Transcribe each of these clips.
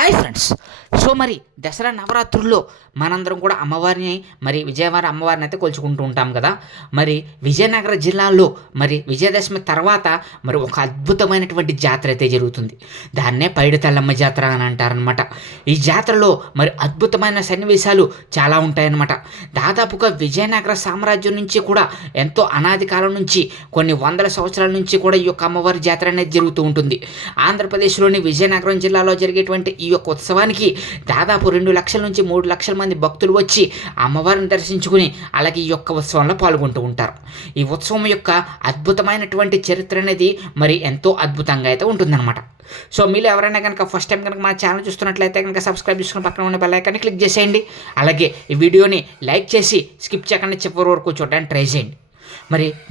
Hi friends. So మరి దసరా నవరాత్రుల్లో మనందరం కూడా అమ్మవారిని విజయవాడ అమ్మవారిని అయితే కొలుచుకుంటూ ఉంటాం కదా. మరి విజయనగర జిల్లాలో విజయదశమి తర్వాత ఒక అద్భుతమైనటువంటి జాతర అయితే జరుగుతుంది. దాన్నే పైడితల్లమ్మ జాతర అని అంటారనమాట. ఈ జాతరలో అద్భుతమైన సన్నివేశాలు చాలా ఉంటాయన్నమాట. దాదాపుగా విజయనగర సామ్రాజ్యం నుంచి కూడా ఎంతో అనాది కాలం నుంచి కొన్ని వందల సంవత్సరాల నుంచి కూడా ఈ యొక్క అమ్మవారి జాతర అనేది జరుగుతూ ఉంటుంది. ఆంధ్రప్రదేశ్లోని విజయనగరం జిల్లాలో జరిగేటువంటి ఈ యొక్క ఉత్సవానికి దాదాపు 2 లక్షల నుంచి 3 లక్షల మంది భక్తులు వచ్చి అమ్మవారిని దర్శించుకుని అలాగే ఈ యొక్క ఉత్సవంలో పాల్గొంటూ ఉంటారు. ఈ ఉత్సవం యొక్క అద్భుతమైనటువంటి చరిత్ర అనేది ఎంతో అద్భుతంగా అయితే ఉంటుందన్నమాట. సో మీరు ఎవరైనా కనుక ఫస్ట్ టైం కనుక మన ఛానల్ చూస్తున్నట్లయితే కనుక సబ్స్క్రైబ్ చేసుకుని పక్కన ఉన్న బెల్ ఐకాన్ని క్లిక్ చేసేయండి. అలాగే ఈ వీడియోని లైక్ చేసి స్కిప్ చేయకుండా చివరి వరకు చూడడానికి ట్రై చేయండి.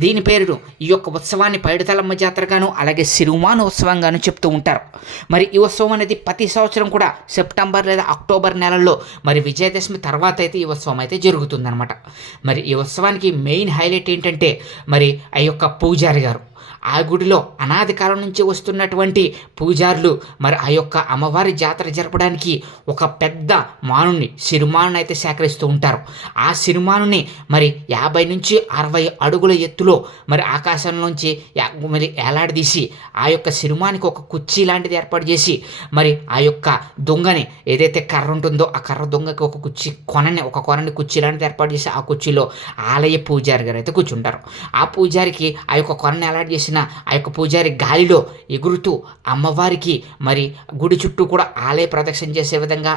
దీని పేరును ఈ యొక్క ఉత్సవాన్ని పైడితల్లమ్మ జాతరగాను అలాగే సిరుమాను ఉత్సవంగాను చెప్తూ ఉంటారు. ఈ ఉత్సవం అనేది ప్రతి సంవత్సరం కూడా సెప్టెంబర్ లేదా అక్టోబర్ నెలల్లో విజయదశమి తర్వాత అయితే ఈ ఉత్సవం అయితే జరుగుతుందన్నమాట. ఈ ఉత్సవానికి మెయిన్ హైలైట్ ఏంటంటే ఆ యొక్క పూజారి గారు ఆ గుడిలో అనాది కాలం నుంచి వస్తున్నటువంటి పూజారులు ఆ యొక్క అమ్మవారి జాతర జరపడానికి ఒక పెద్ద మానుని సిరిమాను అయితే సేకరిస్తూ ఉంటారు. ఆ సిరిమానుని 50 నుంచి 60 అడుగుల ఎత్తులో ఆకాశంలోంచి ఏలాడదీసి ఆ యొక్క సిరిమానికి ఒక కుర్చీ లాంటిది ఏర్పాటు చేసి ఆ యొక్క దొంగని ఏదైతే కర్ర ఉంటుందో ఆ కర్ర దొంగకి ఒక కొనని కుర్చీ లాంటిది ఏర్పాటు చేసి ఆ కుర్చీలో ఆలయ పూజారి గారు అయితే కూర్చుంటారు. ఆ పూజారికి ఆ యొక్క కొనని ఏలాడి చేసి ఆ యొక్క పూజారి గాలిలో ఎగురుతూ అమ్మవారికి గుడి చుట్టూ కూడా ఆలయ ప్రదక్షిణ చేసే విధంగా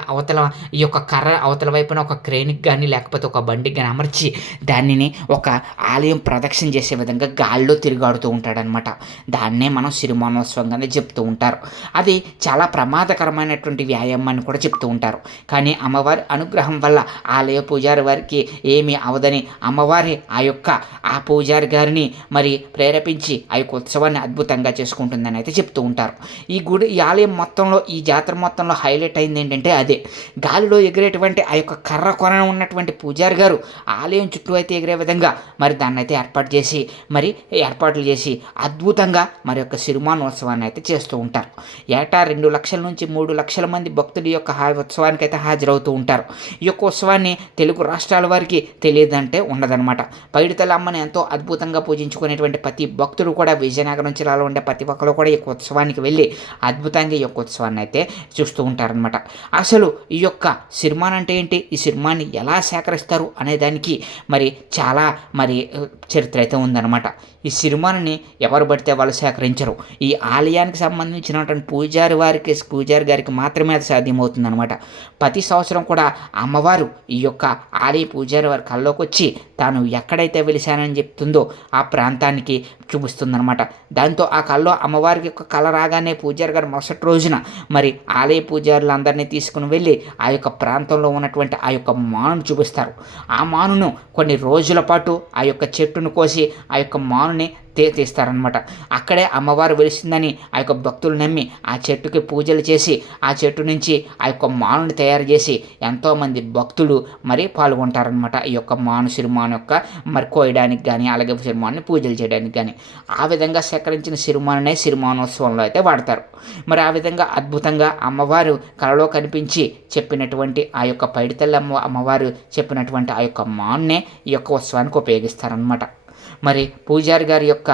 ఈ యొక్క కర్ర అవతల వైపున ఒక క్రేన్కి కానీ లేకపోతే ఒక బండికి కానీ అమర్చి దానిని ఒక ఆలయం ప్రదక్షిణ చేసే విధంగా గాలిలో తిరిగాడుతూ ఉంటాడనమాట. దాన్నే మనం సిరిమానోత్సవంగానే చెప్తూ ఉంటారు. అది చాలా ప్రమాదకరమైనటువంటి వ్యాయామం అని కూడా చెప్తూ ఉంటారు. కానీ అమ్మవారి అనుగ్రహం వల్ల ఆలయ పూజారి వారికి ఏమీ అవదని అమ్మవారి ఆ పూజారి గారిని ప్రేరేపించి ఆ యొక్క ఉత్సవాన్ని అద్భుతంగా చేసుకుంటుందని అయితే చెప్తూ ఉంటారు. ఈ ఆలయం మొత్తంలో ఈ జాతర మొత్తంలో హైలైట్ అయింది ఏంటంటే అదే గాలిలో ఎగిరేటువంటి ఆ యొక్క కర్ర కొన ఉన్నటువంటి పూజారి గారు ఆలయం చుట్టూ అయితే ఎగిరే విధంగా దాన్ని అయితే ఏర్పాట్లు చేసి అద్భుతంగా యొక్క సిరిమానోత్సవాన్ని అయితే చేస్తూ ఉంటారు. ఏటా 2 లక్షల నుంచి 3 లక్షల మంది భక్తులు ఈ యొక్క ఉత్సవానికి అయితే హాజరవుతూ ఉంటారు. ఈ యొక్క ఉత్సవాన్ని తెలుగు రాష్ట్రాల వారికి తెలియదంటే ఉండదన్నమాట. పైడితల్లమ్మని ఎంతో అద్భుతంగా పూజించుకునేటువంటి ప్రతి భక్తుడు కూడా విజయనగరం జిల్లాలో ఉండే ప్రతి ఒక్కరు కూడా ఈ యొక్క ఉత్సవానికి వెళ్ళి అద్భుతంగా ఈ యొక్క ఉత్సవాన్ని అయితే చూస్తూ ఉంటారనమాట. అసలు ఈ యొక్క సిరిమాన్ అంటే ఏంటి, ఈ సిరిమాన్ని ఎలా సేకరిస్తారు అనే దానికి చాలా చరిత్ర అయితే ఉందన్నమాట. ఈ సిరిమాన్ని ఎవరు పడితే వాళ్ళు సేకరించరు. ఈ ఆలయానికి సంబంధించినటువంటి పూజారి గారికి మాత్రమే అది సాధ్యమవుతుందన్నమాట. ప్రతి సంవత్సరం కూడా అమ్మవారు ఈ యొక్క ఆలయ పూజారి వారి కల్లోకి వచ్చి తాను ఎక్కడైతే వెలిశానని చెప్తుందో ఆ ప్రాంతానికి చూపిస్తుందన్నమాట. దాంతో ఆ కల్లో అమ్మవారికి యొక్క కళ రాగానే పూజారి గారు మరుసటి రోజున ఆలయ పూజారులందరినీ తీసుకుని వెళ్ళి ఆ యొక్క ప్రాంతంలో ఉన్నటువంటి ఆ యొక్క మానును చూపిస్తారు. ఆ మానును కొన్ని రోజుల పాటు ఆ యొక్క చెట్టును కోసి ఆ యొక్క మానుని తీస్తారనమాట. అక్కడే అమ్మవారు వెలిసిందని ఆ యొక్క భక్తులు నమ్మి ఆ చెట్టుకి పూజలు చేసి ఆ చెట్టు నుంచి ఆ యొక్క మానుని తయారు చేసి ఎంతోమంది భక్తులు పాల్గొంటారనమాట. ఈ యొక్క సిరిమాను యొక్క కోయడానికి కానీ అలాగే సిరిమానుని పూజలు చేయడానికి కానీ ఆ విధంగా సేకరించిన సిరిమానునే సిరిమానోత్సవంలో అయితే వాడతారు. ఆ విధంగా అద్భుతంగా అమ్మవారు కలలో కనిపించి చెప్పినటువంటి ఆ యొక్క పైడితల్లమ్మ అమ్మవారు చెప్పినటువంటి ఆ యొక్క మానునే ఈ యొక్క ఉత్సవానికి ఉపయోగిస్తారనమాట. పూజారి గారి యొక్క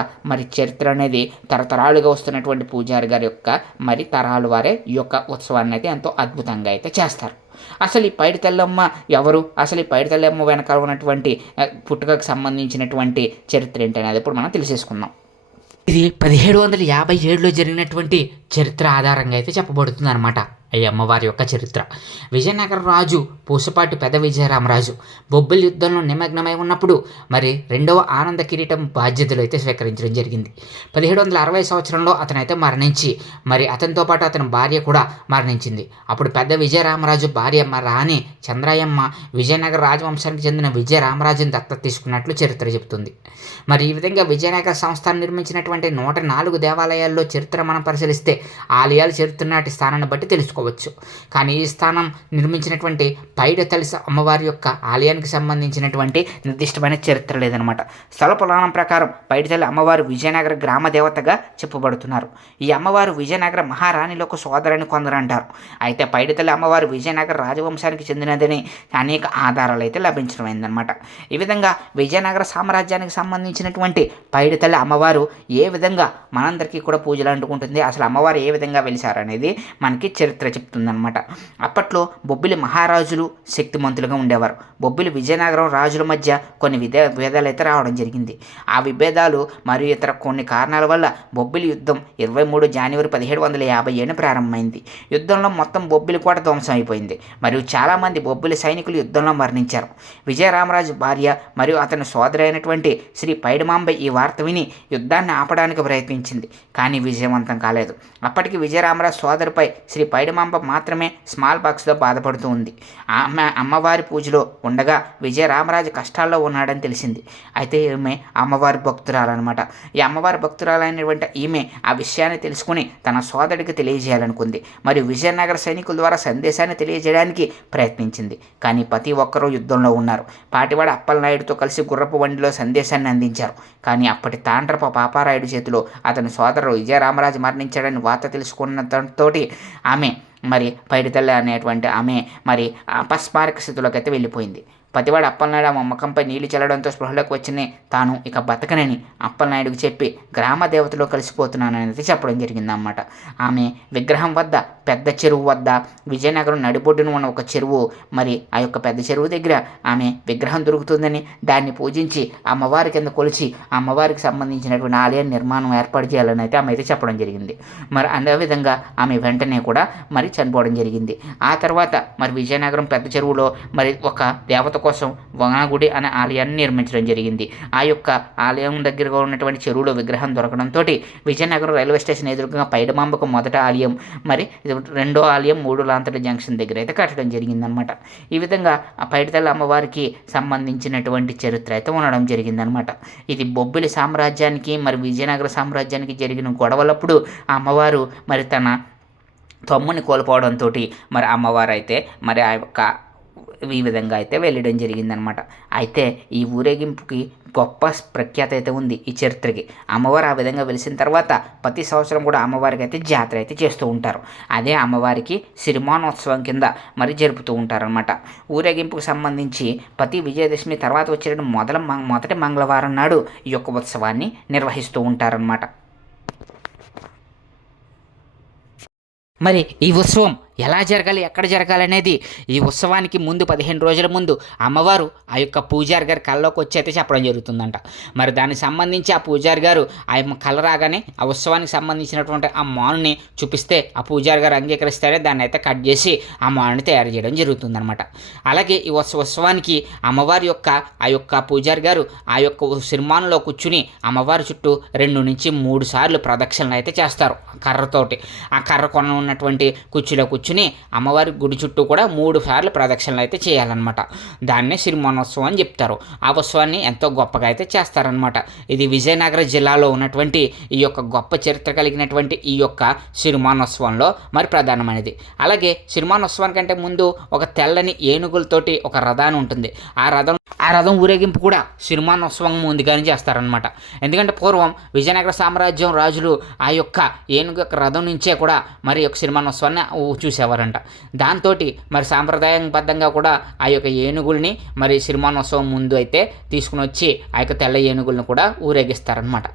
చరిత్ర అనేది తరతరాలుగా వస్తున్నటువంటి పూజారి గారి యొక్క తరాల వారే ఈ యొక్క ఉత్సవాన్ని అయితే ఎంతో అద్భుతంగా అయితే చేస్తారు. అసలు ఈ పైడితల్లమ్మ ఎవరు, అసలు ఈ పైడితల్లమ్మ వెనకాల ఉన్నటువంటి పుట్టుకకు సంబంధించినటువంటి చరిత్ర ఏంటనేది ఇప్పుడు మనం తెలిసేసుకుందాం. ఇది 1757లో జరిగినటువంటి చరిత్ర ఆధారంగా అయితే చెప్పబడుతుంది అనమాట. ఈ అమ్మవారి యొక్క చరిత్ర. విజయనగర రాజు పూసపాటి పెద్ద విజయరామరాజు బొబ్బిలి యుద్ధంలో నిమగ్నమై ఉన్నప్పుడు రెండవ ఆనంద కిరీటం బాధ్యతలు అయితే స్వీకరించడం జరిగింది. 1760 సంవత్సరంలో అతనైతే మరణించి అతనితో పాటు అతని భార్య కూడా మరణించింది. అప్పుడు పెద్ద విజయరామరాజు భార్య రాణి చంద్రాయమ్మ విజయనగర రాజవంశానికి చెందిన విజయరామరాజుని దత్తత తీసుకున్నట్లు చరిత్ర చెబుతుంది. ఈ విధంగా విజయనగర సంస్థానం నిర్మించినటువంటి 104 దేవాలయాల్లో చరిత్ర మనం పరిశీలిస్తే ఆలయాల చరిత్ర నాటి స్థానాన్ని బట్టి తెలుసుకోవచ్చు. దర్శించుకోవచ్చు. కానీ ఈ స్థానం నిర్మించినటువంటి పైడితల్లి అమ్మవారి యొక్క ఆలయానికి సంబంధించినటువంటి నిర్దిష్టమైన చరిత్ర లేదనమాట. స్థల పురాణం ప్రకారం పైడితల్లి అమ్మవారు విజయనగర గ్రామ దేవతగా చెప్పబడుతున్నారు. ఈ అమ్మవారు విజయనగర మహారాణిలకు సోదరని కొందరు అంటారు. అయితే పైడితల్లి అమ్మవారు విజయనగర రాజవంశానికి చెందినదని అనేక ఆధారాలు అయితే లభించడమైందనమాట. ఈ విధంగా విజయనగర సామ్రాజ్యానికి సంబంధించినటువంటి పైడితల్లి అమ్మవారు ఏ విధంగా మనందరికీ కూడా పూజలు అందుకుంటుంది, అసలు అమ్మవారు ఏ విధంగా వెలిసారు అనేది మనకి చరిత్ర చెప్తుందనమాట. అప్పట్లో బొబ్బిలి మహారాజులు శక్తిమంతులుగా ఉండేవారు. బొబ్బిలి విజయనగరం రాజుల మధ్య కొన్ని విభేదాలు అయితే రావడం జరిగింది. ఆ విభేదాలు మరియు ఇతర కొన్ని కారణాల వల్ల బొబ్బిలి యుద్ధం 23 జనవరి 1757 ప్రారంభమైంది. యుద్ధంలో మొత్తం బొబ్బిలి కోట ధ్వంసం అయిపోయింది మరియు చాలామంది బొబ్బిలి సైనికులు యుద్ధంలో మరణించారు. విజయరామరాజు భార్య మరియు అతని సోదరి అయినటువంటి శ్రీ పైడిమాంబ ఈ వార్త విని యుద్ధాన్ని ఆపడానికి ప్రయత్నించింది, కానీ విజయవంతం కాలేదు. అప్పటికి విజయరామరాజు సోదరిపై శ్రీ పైడిమాంబ మాత్రమే స్మాల్ బాక్స్తో బాధపడుతూ ఉంది. ఆమె అమ్మవారి పూజలో ఉండగా విజయరామరాజు కష్టాల్లో ఉన్నాడని తెలిసింది. అయితే ఈమె అమ్మవారి భక్తురాలన్నమాట. ఈ అమ్మవారి భక్తురాలైనటువంటి ఈమె ఆ విషయాన్ని తెలుసుకుని తన సోదరుడికి తెలియజేయాలనుకుంది మరియు విజయనగర సైనికుల ద్వారా సందేశాన్ని తెలియజేయడానికి ప్రయత్నించింది. కానీ ప్రతి ఒక్కరూ యుద్ధంలో ఉన్నారు. పాటివాడ అప్పలనాయుడుతో కలిసి గుర్రపు బండిలో సందేశాన్ని అందించారు. కానీ అప్పటి తాండ్రప పాపారాయుడు చేతిలో అతని సోదరుడు విజయరామరాజు మరణించాడని వార్త తెలుసుకున్నతోటి ఆమె మరి పైడితల్లి అనేటువంటి ఆమె మరి అపస్మారక స్థితిలోకి అయితే వెళ్ళిపోయింది. పతివాడు అప్పలనాయుడు ఆ ముఖంపై నీళ్లు చల్లడంతో స్పృహలోకి వచ్చిన తాను ఇక బతకనని అప్పలనాయుడికి చెప్పి గ్రామ దేవతలో కలిసిపోతున్నానని చెప్పడం జరిగిందన్నమాట. ఆమె విగ్రహం వద్ద పెద్ద చెరువు వద్ద విజయనగరం నడిబొడ్డున ఉన్న ఒక చెరువు, మరి ఆ యొక్క పెద్ద చెరువు దగ్గర ఆమె విగ్రహం దొరుకుతుందని దాన్ని పూజించి అమ్మవారి కింద కొలిచి అమ్మవారికి సంబంధించినటువంటి ఆలయ నిర్మాణం ఏర్పాటు చేయాలని అయితే ఆమె అయితే చెప్పడం జరిగింది. మరి అదేవిధంగా ఆమె వెంటనే కూడా మరి చనిపోవడం జరిగింది. ఆ తర్వాత మరి విజయనగరం పెద్ద చెరువులో మరి ఒక దేవత కోసం వనగుడి అనే ఆలయాన్ని నిర్మించడం జరిగింది. ఆ యొక్క ఆలయం దగ్గరగా ఉన్నటువంటి చెరువులో విగ్రహం దొరకడంతో విజయనగరం రైల్వే స్టేషన్ ఎదురుగా పైడిమాంబకు మొదటి ఆలయం, మరి రెండో ఆలయం 3 లాంతల జంక్షన్ దగ్గర అయితే కట్టడం జరిగిందనమాట. ఈ విధంగా ఆ పైడితల్లి అమ్మవారికి సంబంధించినటువంటి చరిత్ర అయితే ఉండడం జరిగిందనమాట. ఇది బొబ్బిలి సామ్రాజ్యానికి మరి విజయనగర సామ్రాజ్యానికి జరిగిన గొడవలప్పుడు ఆ అమ్మవారు మరి తన తమ్ముని కోల్పోవడంతో మరి అమ్మవారు అయితే మరి ఆ యొక్క ఈ విధంగా అయితే వెళ్ళడం జరిగిందనమాట. అయితే ఈ ఊరేగింపుకి గొప్ప ప్రఖ్యాత అయితే ఉంది ఈ చరిత్రకి. అమ్మవారు ఆ విధంగా వెలిసిన తర్వాత ప్రతి సంవత్సరం కూడా అమ్మవారికి అయితే జాతర అయితే చేస్తూ ఉంటారు. అదే అమ్మవారికి సిరిమానోత్సవం కింద మరి జరుపుతూ ఉంటారనమాట. ఊరేగింపుకు సంబంధించి ప్రతి విజయదశమి తర్వాత వచ్చే మొదటి మంగళవారం నాడు ఈ యొక్క ఉత్సవాన్ని నిర్వహిస్తూ ఉంటారనమాట. మరి ఈ ఉత్సవం ఎలా జరగాలి, ఎక్కడ జరగాలి అనేది ఈ ఉత్సవానికి ముందు 15 రోజుల ముందు అమ్మవారు ఆ యొక్క పూజారి గారి కళ్ళలోకి వచ్చి అయితే చెప్పడం జరుగుతుందంట. మరి దానికి సంబంధించి ఆ పూజారి గారు ఆ కళ రాగానే ఆ ఉత్సవానికి సంబంధించినటువంటి ఆ మానుని చూపిస్తే ఆ పూజారి గారు అంగీకరిస్తారే దాన్ని అయితే కట్ చేసి ఆ మానుని తయారు చేయడం జరుగుతుందన్నమాట. అలాగే ఈ ఉత్సవానికి అమ్మవారి యొక్క ఆ యొక్క పూజారి గారు ఆ యొక్క సిరిమానులో కూర్చుని అమ్మవారి చుట్టూ 2 నుంచి 3 సార్లు ప్రదక్షిణలు అయితే చేస్తారు కర్రతోటి. ఆ కర్ర కొన ఉన్నటువంటి కుర్చీలో కూర్చుని అమ్మవారి గుడి చుట్టూ కూడా 3 సార్లు ప్రదక్షిణలు అయితే చేయాలన్నమాట. దాన్నే సిరిమానోత్సవం అని చెప్తారు. ఆ ఉత్సవాన్ని ఎంతో గొప్పగా అయితే చేస్తారనమాట. ఇది విజయనగర జిల్లాలో ఉన్నటువంటి ఈ యొక్క గొప్ప చరిత్ర కలిగినటువంటి ఈ యొక్క సిరిమానోత్సవంలో మరి ప్రధానమైనది. అలాగే సిరిమానోత్సవానికి కంటే ముందు ఒక తెల్లని ఏనుగులతోటి ఒక రథాన్ని ఉంటుంది. ఆ రథం ఊరేగింపు కూడా సిరిమానోత్సవం ముందుగానే చేస్తారనమాట. ఎందుకంటే పూర్వం విజయనగర సామ్రాజ్యం రాజులు ఆ యొక్క ఏనుగు యొక్క రథం నుంచే కూడా మరి యొక్క సిరిమానోత్సవాన్ని చూసేవారంట. దాంతో మరి సాంప్రదాయబద్ధంగా కూడా ఆ యొక్క ఏనుగుల్ని మరి సిరిమానోత్సవం ముందు అయితే తీసుకుని వచ్చి ఆ యొక్క తెల్ల ఏనుగులను కూడా ఊరేగిస్తారనమాట.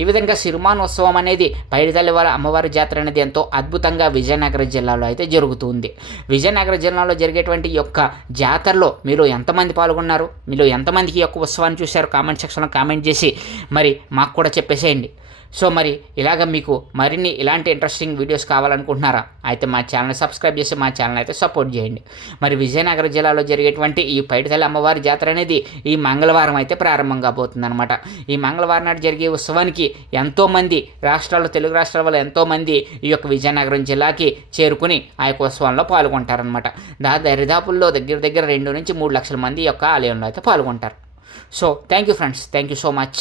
ఈ విధంగా సిరిమానోత్సవం అనేది పైడితల్లి వాళ్ళ అమ్మవారి జాతర అనేది ఎంతో అద్భుతంగా విజయనగర జిల్లాలో అయితే జరుగుతుంది. విజయనగర జిల్లాలో జరిగేటువంటి ఈ యొక్క జాతరలో మీరు ఎంతమంది పాల్గొన్నారు, మీలో ఎంతమందికి ఈ యొక్క ఉత్సవాన్ని చూశారు కామెంట్ సెక్షన్లో కామెంట్ చేసి మరి మాకు కూడా చెప్పేసేయండి. సో మరి ఇలాగ మీకు మరిన్ని ఇలాంటి ఇంట్రెస్టింగ్ వీడియోస్ కావాలనుకుంటున్నారా? అయితే మా ఛానల్ సబ్స్క్రైబ్ చేసి మా ఛానల్ అయితే సపోర్ట్ చేయండి. మరి విజయనగర జిల్లాలో జరిగేటువంటి ఈ పైడితల్లి అమ్మవారి జాతర అనేది ఈ మంగళవారం అయితే ప్రారంభం కాబోతుందన్నమాట. ఈ మంగళవారం నాడు జరిగే ఉత్సవానికి ఎంతోమంది తెలుగు రాష్ట్రాల వల్ల ఎంతోమంది ఈ యొక్క విజయనగరం జిల్లాకి చేరుకుని ఆ యొక్క ఉత్సవంలో పాల్గొంటారనమాట. దరిదాపుల్లో దగ్గర 2 నుంచి 3 లక్షల మంది ఈ యొక్క ఆలయంలో అయితే పాల్గొంటారు. So thank you friends, thank you so much.